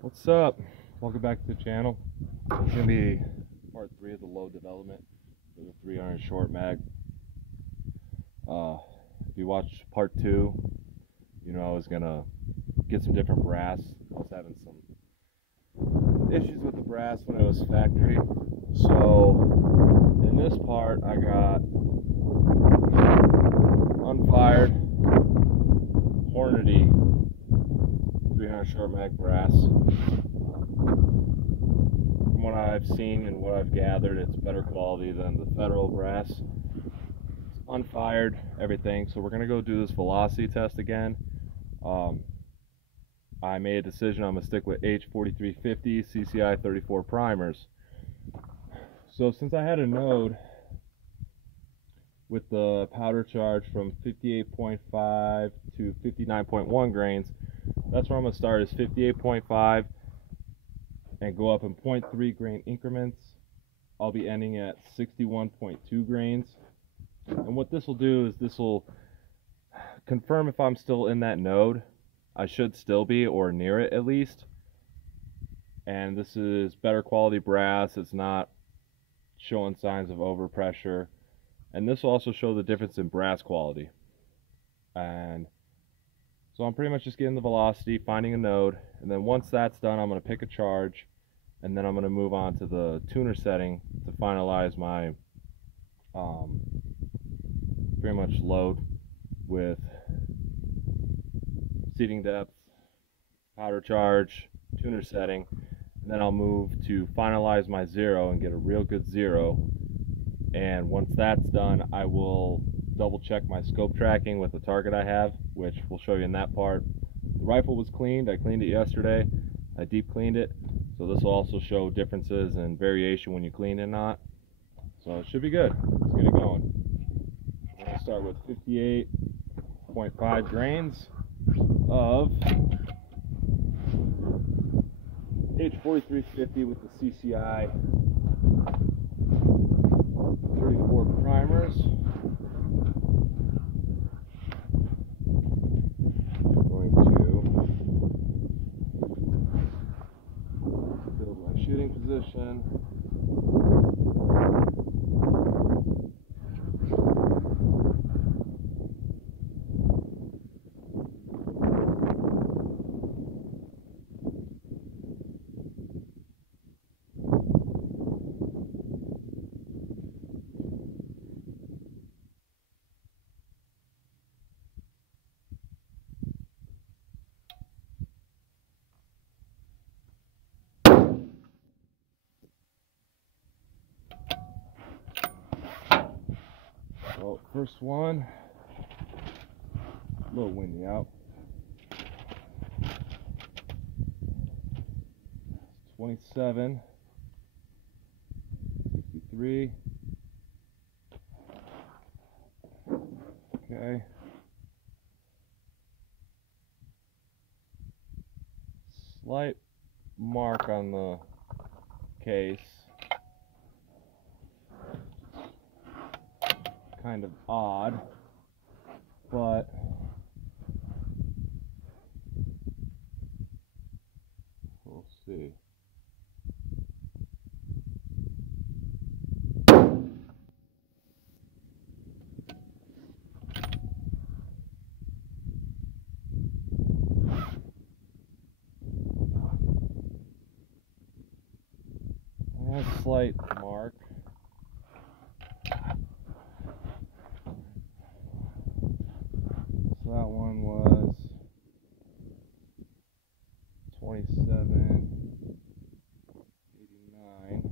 What's up? Welcome back to the channel. It's going to be part 3 of the low development for the 300 short mag. If you watched part 2, you know I was going to get some different brass. I was having some issues with the brass when it was factory. So in this part I got unfired Hornady 300 short mag brass. From what I've seen and what I've gathered, it's better quality than the Federal brass. It's unfired, everything. So we're going to go do this velocity test again. I made a decision I'm going to stick with H4350 CCI 34 primers. So since I had a node with the powder charge from 58.5 to 59.1 grains, that's where I'm going to start, is 58.5 and go up in 0.3 grain increments. I'll be ending at 61.2 grains. And what this will do is this will confirm if I'm still in that node. I should still be, or near it at least. And this is better quality brass. It's not showing signs of overpressure. And this will also show the difference in brass quality. And so I'm pretty much just getting the velocity, finding a node, and then once that's done, I'm going to pick a charge, and then I'm going to move on to the tuner setting to finalize my pretty much load with seating depth, powder charge, tuner setting, and then I'll move to finalize my zero and get a real good zero. And once that's done, I will double check my scope tracking with the target I have, which we'll show you in that part. The rifle was cleaned. I cleaned it yesterday. I deep cleaned it. So this will also show differences and variation when you clean and not. So it should be good. Let's get it going. We're going to start with 58.5 grains of H4350 with the CCI 34 primers. Going to build my shooting position. So first one, a little windy out. 27, 63. Okay. Slight mark on the case. Kind of odd, but we'll see. A slight mark. So that one was 27, 89.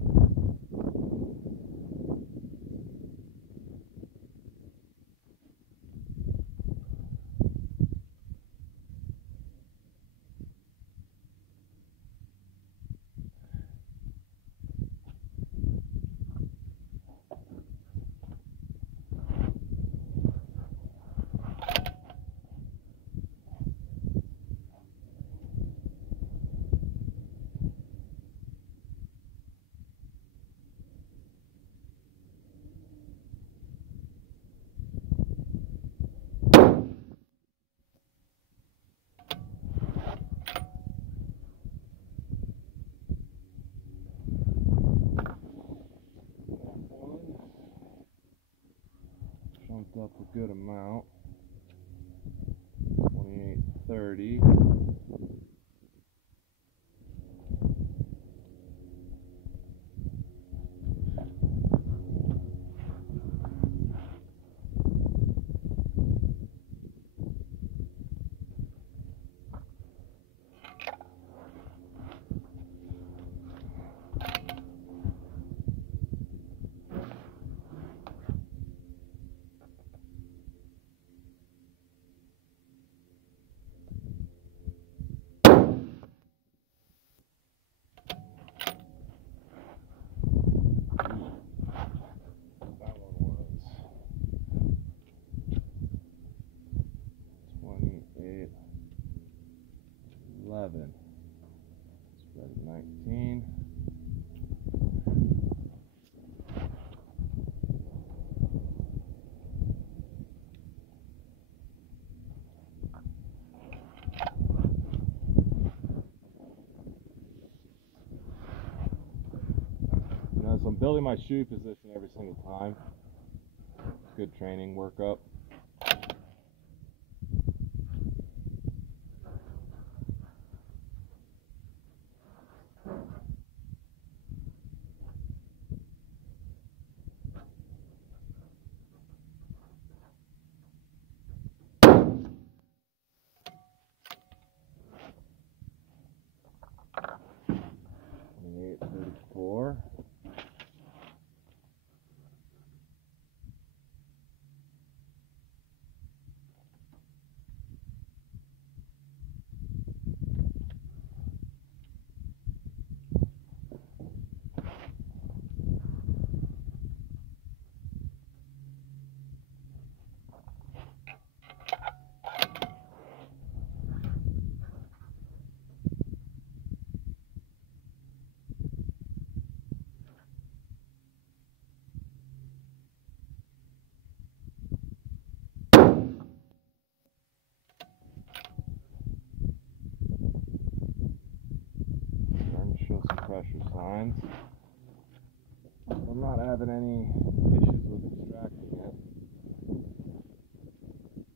up a good amount. 28.30. That one was 28.11. Spread of 19. So I'm building my shoe position every single time. Good training workup. .34. Starting to show some pressure signs. I'm not having any issues with extracting it.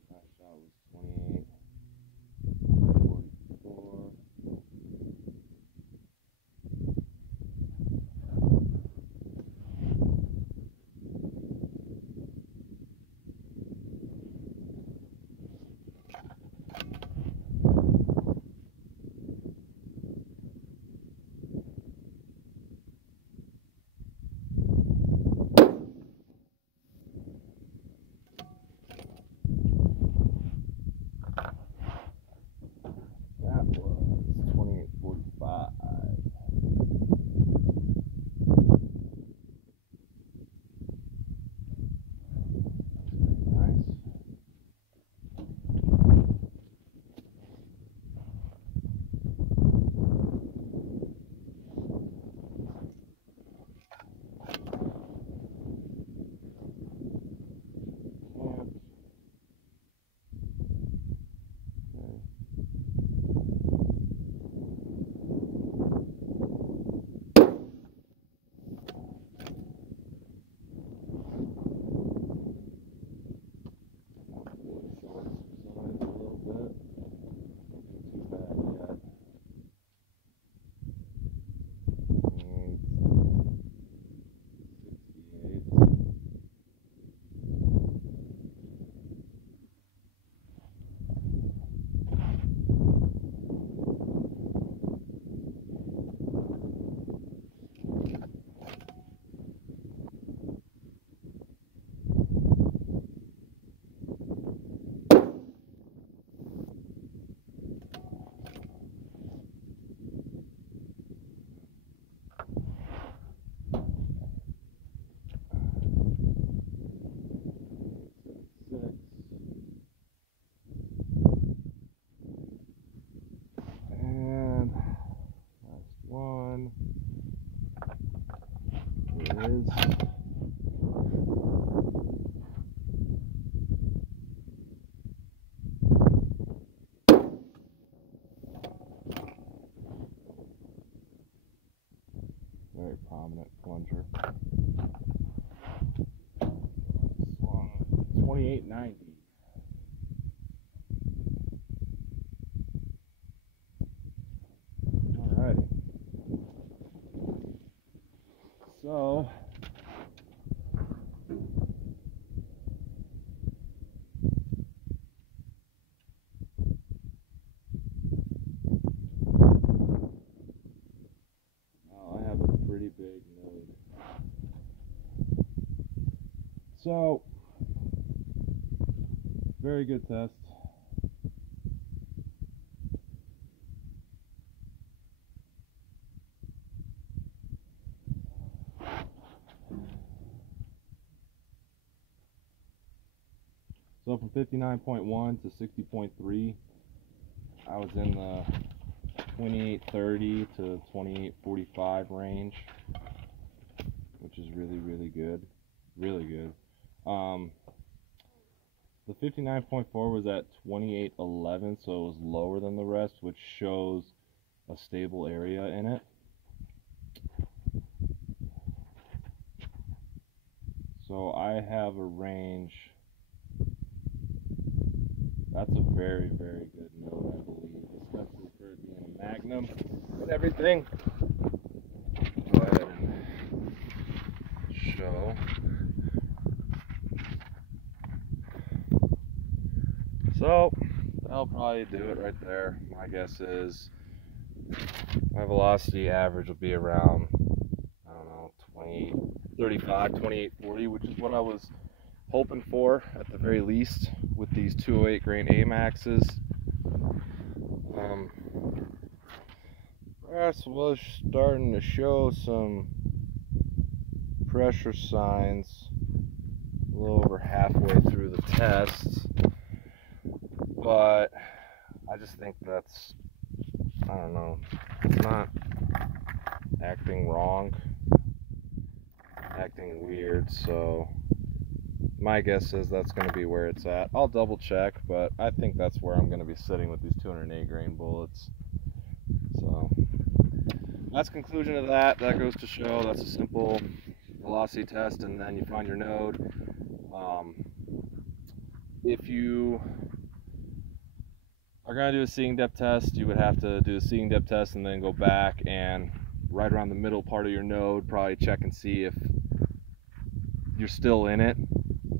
Last shot was 28.44. That was 28.45. Nice. And last one is very prominent plunger. Swung 2890. Alrighty. So I have a pretty big node. So very good test. So from 59.1 to 60.3, I was in the 2830 to 2845 range, which is really good, really good. The 59.4 was at 2811, so it was lower than the rest, which shows a stable area in it. So I have a range. That's a very good node, I believe, especially for it being a Magnum and everything. Go ahead and show. So that'll probably do it right there. My guess is my velocity average will be around, I don't know, 2835, 2840, which is what I was hoping for at the very least with these 208 grain AMAXs. Grass was starting to show some pressure signs a little over halfway through the tests, but I just think that's, I don't know, it's not acting wrong, acting weird, so my guess is that's going to be where it's at. I'll double check, but I think that's where I'm going to be sitting with these 208 grain bullets. So that's the conclusion of that. That goes to show that's a simple velocity test, and then you find your node. If you are going to do a seeing depth test, you would have to do a seeing depth test and then go back and right around the middle part of your node, probably check and see if you're still in it.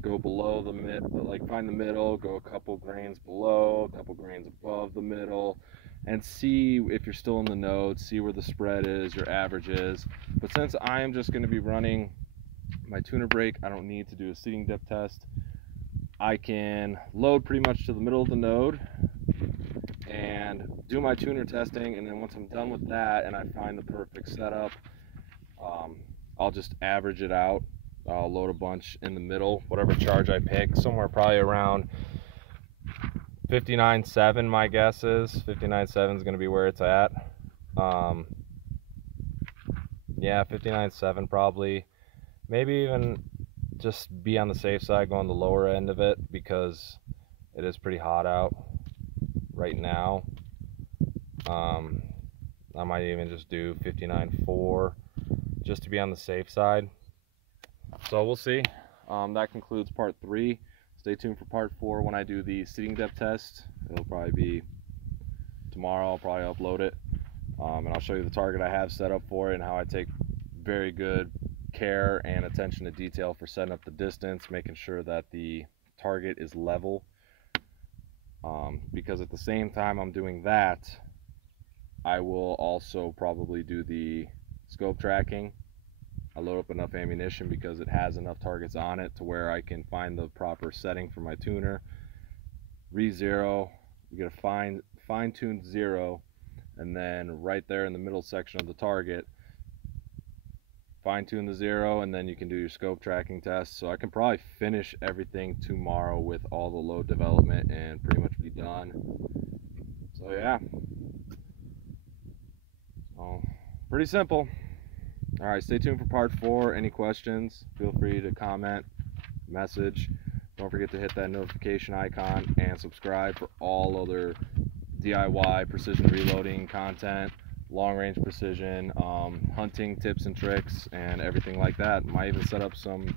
Go below the mid, like find the middle, go a couple grains below, a couple grains above the middle, and see if you're still in the node, see where the spread is, your average is. But since I am just going to be running my tuner brake, I don't need to do a seating depth test. I can load pretty much to the middle of the node and do my tuner testing, and then once I'm done with that and I find the perfect setup, I'll just average it out. I'll load a bunch in the middle, whatever charge I pick, somewhere probably around 59.7, my guess is. 59.7 is going to be where it's at. Yeah, 59.7 probably. Maybe even just be on the safe side, go on the lower end of it, because it is pretty hot out right now. I might even just do 59.4 just to be on the safe side. So we'll see. That concludes part 3. Stay tuned for part 4 when I do the seating depth test. It'll probably be tomorrow. I'll probably upload it, and I'll show you the target I have set up for it and how I take very good care and attention to detail for setting up the distance, making sure that the target is level, because at the same time I'm doing that, I will also probably do the scope tracking. I load up enough ammunition because it has enough targets on it to where I can find the proper setting for my tuner. Re-zero, you get a fine-tuned zero, and then right there in the middle section of the target, fine-tune the zero, and then you can do your scope tracking test. So I can probably finish everything tomorrow with all the load development and pretty much be done. So yeah, pretty simple. All right, stay tuned for part 4. Any questions, feel free to comment, message. Don't forget to hit that notification icon and subscribe for all other DIY precision reloading content, long range precision, hunting tips and tricks, and everything like that. Might even set up some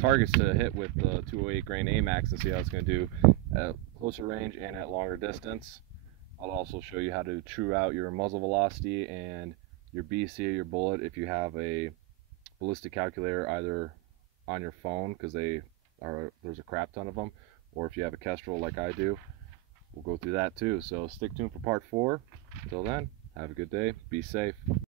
targets to hit with the 208 grain AMAX and see how it's going to do at closer range and at longer distance. I'll also show you how to true out your muzzle velocity and your BC of your bullet if you have a ballistic calculator either on your phone, because there's a crap ton of them, or if you have a Kestrel like I do. We'll go through that too. So stick tuned for part 4. Until then, have a good day, be safe.